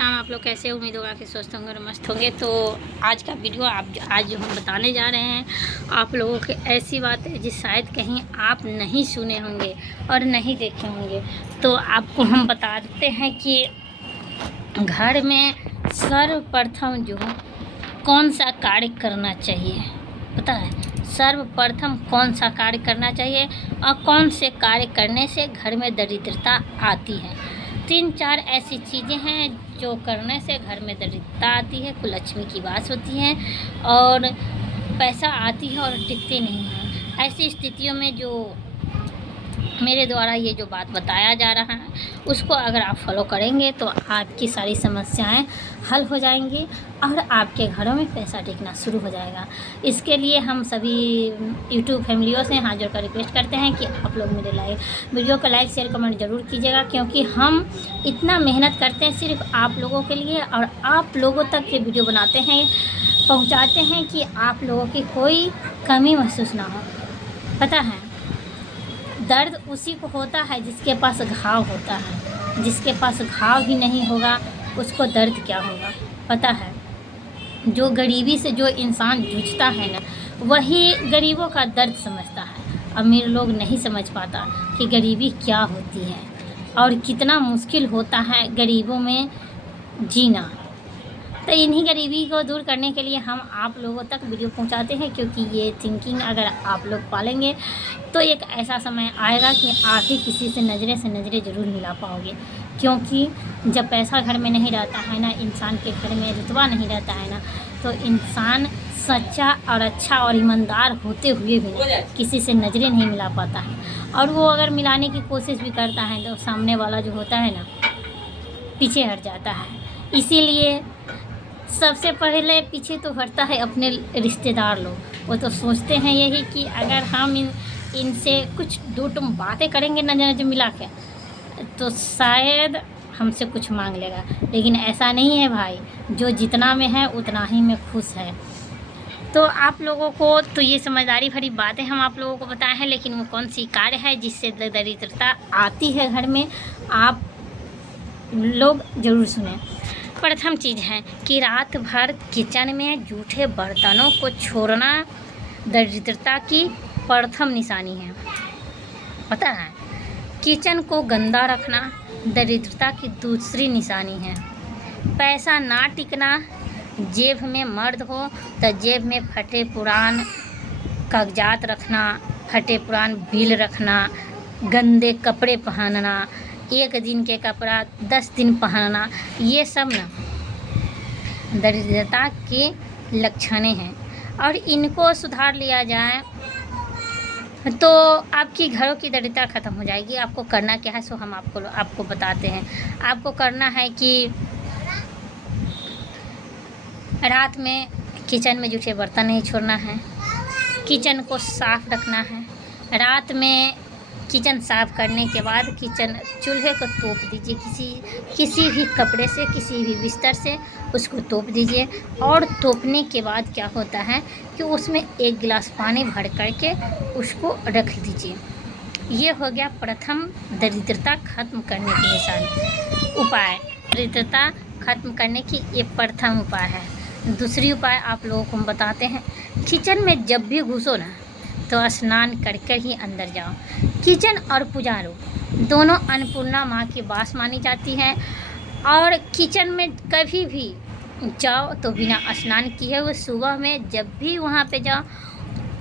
प्रणाम। आप लोग कैसे, उम्मीद होगा कि स्वस्थ होंगे और मस्त होंगे। तो आज का वीडियो आज जो हम बताने जा रहे हैं आप लोगों की ऐसी बात है जिस शायद कहीं आप नहीं सुने होंगे और नहीं देखे होंगे। तो आपको हम बता देते हैं कि घर में सर्वप्रथम जो कौन सा कार्य करना चाहिए, पता है? सर्वप्रथम कौन सा कार्य करना चाहिए और कौन से कार्य करने से घर में दरिद्रता आती है। 3-4 ऐसी चीज़ें हैं जो करने से घर में दरिद्रता आती है, कुलक्ष्मी की वास होती है और पैसा आती है और टिकती नहीं है। ऐसी स्थितियों में जो मेरे द्वारा ये जो बात बताया जा रहा है उसको अगर आप फॉलो करेंगे तो आपकी सारी समस्याएं हल हो जाएंगी और आपके घरों में पैसा टिकना शुरू हो जाएगा। इसके लिए हम सभी यूट्यूब फैमिलियों से हाथ जोड़कर रिक्वेस्ट करते हैं कि आप लोग मेरे वीडियो को लाइक शेयर कमेंट ज़रूर कीजिएगा, क्योंकि हम इतना मेहनत करते हैं सिर्फ आप लोगों के लिए और आप लोगों तक ये वीडियो बनाते हैं, पहुँचाते हैं कि आप लोगों की कोई कमी महसूस ना हो। पता है, दर्द उसी को होता है जिसके पास घाव होता है। जिसके पास घाव ही नहीं होगा उसको दर्द क्या होगा। पता है, जो गरीबी से जो इंसान जूझता है ना, वही गरीबों का दर्द समझता है। अमीर लोग नहीं समझ पाता कि गरीबी क्या होती है और कितना मुश्किल होता है गरीबों में जीना। तो इन्हीं गरीबी को दूर करने के लिए हम आप लोगों तक वीडियो पहुंचाते हैं, क्योंकि ये थिंकिंग अगर आप लोग पालेंगे तो एक ऐसा समय आएगा कि आप ही किसी से नज़रें ज़रूर मिला पाओगे। क्योंकि जब पैसा घर में नहीं रहता है ना, इंसान के घर में रुतबा नहीं रहता है ना, तो इंसान सच्चा और अच्छा और ईमानदार होते हुए भी किसी से नज़रें नहीं मिला पाता है। और वो अगर मिलाने की कोशिश भी करता है तो सामने वाला जो होता है ना, पीछे हट जाता है। इसीलिए सबसे पहले पीछे तो हटता है अपने रिश्तेदार लोग। वो तो सोचते हैं यही कि अगर हम इनसे कुछ दो टुम बातें करेंगे नज़र मिला के तो शायद हमसे कुछ मांग लेगा, लेकिन ऐसा नहीं है भाई। जो जितना में है उतना ही में खुश है। तो आप लोगों को तो ये समझदारी भरी बातें हम आप लोगों को बताए हैं, लेकिन वो कौन सी कार्य है जिससे दरिद्रता आती है घर में, आप लोग ज़रूर सुने। प्रथम चीज़ है कि रात भर किचन में जूठे बर्तनों को छोड़ना दरिद्रता की प्रथम निशानी है। पता है, किचन को गंदा रखना दरिद्रता की दूसरी निशानी है। पैसा ना टिकना, जेब में मर्द हो तो जेब में फटे पुरान कागजात रखना, फटे पुरान बिल रखना, गंदे कपड़े पहनना, एक दिन के कपड़ा 10 दिन पहनना, ये सब ना दरिद्रता के लक्षण हैं। और इनको सुधार लिया जाए तो आपकी घरों की दरिद्रता ख़त्म हो जाएगी। आपको करना क्या है सो हम आपको बताते हैं। आपको करना है कि रात में किचन में जूठे बर्तन नहीं छोड़ना है, किचन को साफ़ रखना है। रात में किचन साफ़ करने के बाद किचन चूल्हे को तोप दीजिए, किसी भी कपड़े से, किसी भी बिस्तर से उसको तोप दीजिए। और तोपने के बाद क्या होता है कि उसमें 1 गिलास पानी भर करके उसको रख दीजिए। ये हो गया प्रथम दरिद्रता ख़त्म करने की निशानी उपाय। दरिद्रता ख़त्म करने की ये प्रथम उपाय है। दूसरी उपाय आप लोगों को हम बताते हैं। किचन में जब भी घुसो ना तो स्नान कर ही अंदर जाओ। किचन और पूजा रूम दोनों अन्नपूर्णा माँ की वास मानी जाती है, और किचन में कभी भी जाओ तो बिना स्नान किए हुए सुबह में जब भी वहाँ पे जाओ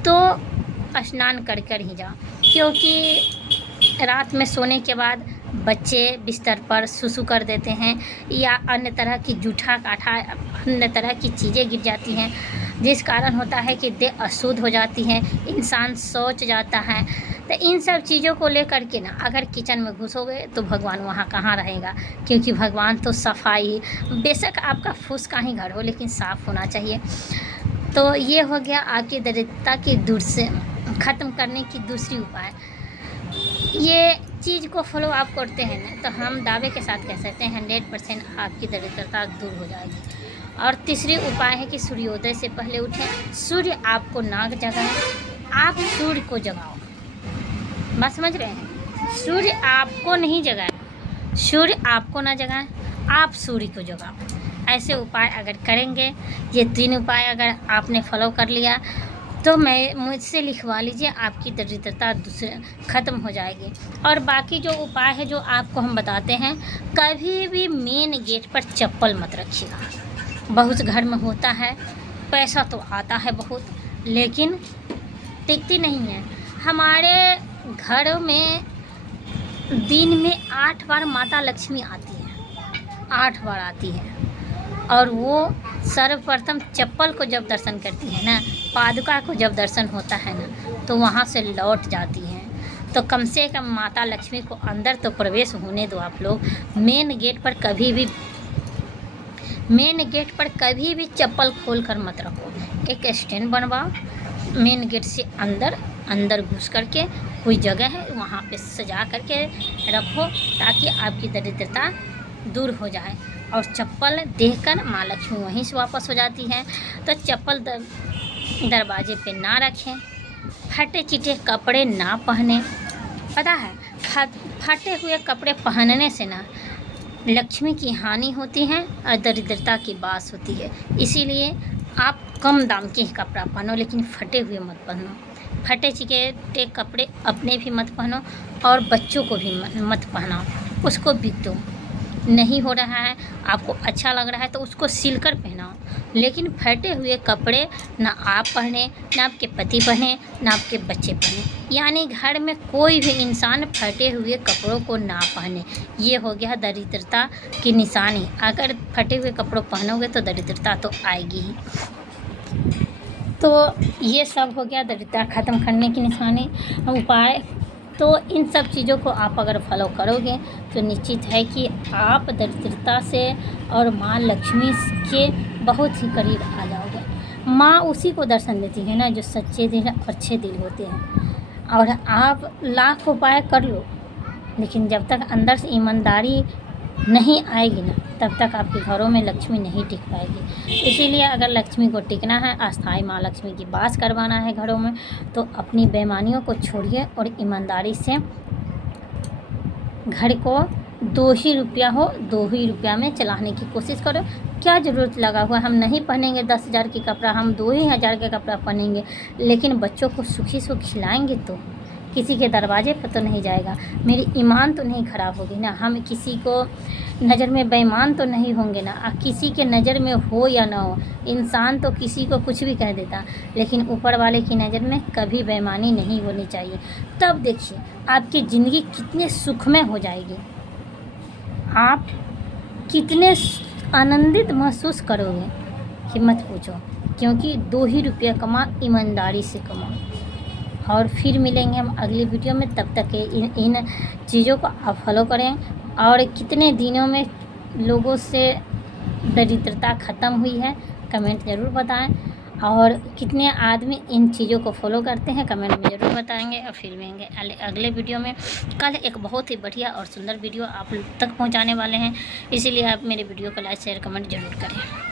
तो स्नान कर ही जाओ। क्योंकि रात में सोने के बाद बच्चे बिस्तर पर सुसु कर देते हैं या अन्य तरह की जूठा काठा अन्य तरह की चीज़ें गिर जाती हैं, जिस कारण होता है कि देह अशुद्ध हो जाती है, इंसान सोच जाता है। तो इन सब चीज़ों को लेकर के ना अगर किचन में घुसोगे तो भगवान वहाँ कहाँ रहेगा, क्योंकि भगवान तो सफाई, बेशक आपका फूस का ही घर हो लेकिन साफ़ होना चाहिए। तो ये हो गया आपकी दरिद्रता की दूर से ख़त्म करने की दूसरी उपाय। ये चीज़ को फॉलो आप करते हैं ना तो हम दावे के साथ कह सकते हैं 100% आपकी दरिद्रता दूर हो जाएगी। और तीसरी उपाय है कि सूर्योदय से पहले उठें। सूर्य आपको ना जगाए, आप सूर्य को जगाओ। बात समझ रहे हैं? सूर्य आपको नहीं जगाए, सूर्य आपको ना जगाए, आप सूर्य को जगाओ। ऐसे उपाय अगर करेंगे, ये 3 उपाय अगर आपने फॉलो कर लिया तो मैं मुझसे लिखवा लीजिए, आपकी दरिद्रता दूसरे ख़त्म हो जाएगी। और बाकी जो उपाय है जो आपको हम बताते हैं, कभी भी मेन गेट पर चप्पल मत रखिएगा। बहुत घर में होता है, पैसा तो आता है बहुत, लेकिन टिकती नहीं है। हमारे घर में दिन में 8 बार माता लक्ष्मी आती है, 8 बार आती है। और वो सर्वप्रथम चप्पल को जब दर्शन करती है ना, पादुका को जब दर्शन होता है ना, तो वहाँ से लौट जाती हैं। तो कम से कम माता लक्ष्मी को अंदर तो प्रवेश होने दो आप लोग। मेन गेट पर कभी भी चप्पल खोल कर मत रखो। एक स्टैंड बनवाओ, मेन गेट से अंदर घुस करके कोई जगह है वहाँ पे सजा करके रखो, ताकि आपकी दरिद्रता दूर हो जाए। और चप्पल देखकर माँ लक्ष्मी वहीं से वापस हो जाती हैं। तो चप्पल दरवाजे पे ना रखें, फटे चिटे कपड़े ना पहने। पता है, फटे हुए कपड़े पहनने से ना लक्ष्मी की हानि होती है और दरिद्रता की बास होती है। इसीलिए आप कम दाम के ही कपड़ा पहनो, लेकिन फटे हुए मत पहनो। फटे चिटे कपड़े अपने भी मत पहनो और बच्चों को भी मत पहनाओ। उसको भी दो। नहीं हो रहा है, आपको अच्छा लग रहा है तो उसको सिलकर पहनाओ, लेकिन फटे हुए कपड़े ना आप पहने, ना आपके पति पहने, ना आपके बच्चे पहने। यानी घर में कोई भी इंसान फटे हुए कपड़ों को ना पहने। ये हो गया दरिद्रता की निशानी। अगर फटे हुए कपड़ों पहनोगे तो दरिद्रता तो आएगी ही। तो ये सब हो गया दरिद्रता ख़त्म करने की निशानी उपाय। तो इन सब चीज़ों को आप अगर फॉलो करोगे तो निश्चित है कि आप दरिद्रता से और माँ लक्ष्मी के बहुत ही करीब आ जाओगे। माँ उसी को दर्शन देती है ना जो सच्चे दिल और अच्छे दिल होते हैं। और आप लाख उपाय कर लो, लेकिन जब तक अंदर से ईमानदारी नहीं आएगी ना, तब तक आपके घरों में लक्ष्मी नहीं टिक पाएगी। इसीलिए अगर लक्ष्मी को टिकना है, अस्थाई माँ लक्ष्मी की वास करवाना है घरों में, तो अपनी बेईमानियों को छोड़िए और ईमानदारी से घर को 2 ही रुपया हो, 2 ही रुपया में चलाने की कोशिश करो। क्या ज़रूरत लगा हुआ, हम नहीं पहनेंगे 10,000 की कपड़ा, हम 2 ही हज़ार के कपड़ा पहनेंगे, लेकिन बच्चों को सुखी सुख खिलाएंगे तो किसी के दरवाजे पर तो नहीं जाएगा। मेरी ईमान तो नहीं ख़राब होगी ना, हम किसी को नज़र में बेईमान तो नहीं होंगे ना। किसी के नज़र में हो या ना हो, इंसान तो किसी को कुछ भी कह देता, लेकिन ऊपर वाले की नज़र में कभी बेईमानी नहीं होनी चाहिए। तब देखिए आपकी ज़िंदगी कितने सुखमय हो जाएगी, आप कितने आनंदित महसूस करोगे कि मत पूछो। क्योंकि 2 ही रुपया कमा, ईमानदारी से कमाओ। और फिर मिलेंगे हम अगली वीडियो में। तब तक इन चीज़ों को आप फॉलो करें। और कितने दिनों में लोगों से दरिद्रता ख़त्म हुई है कमेंट ज़रूर बताएं। और कितने आदमी इन चीज़ों को फॉलो करते हैं कमेंट में ज़रूर बताएंगे। और फिर मिलेंगे अगले वीडियो में। कल एक बहुत ही बढ़िया और सुंदर वीडियो आप तक पहुंचाने वाले हैं, इसीलिए आप मेरे वीडियो को लाइक शेयर कमेंट ज़रूर करें।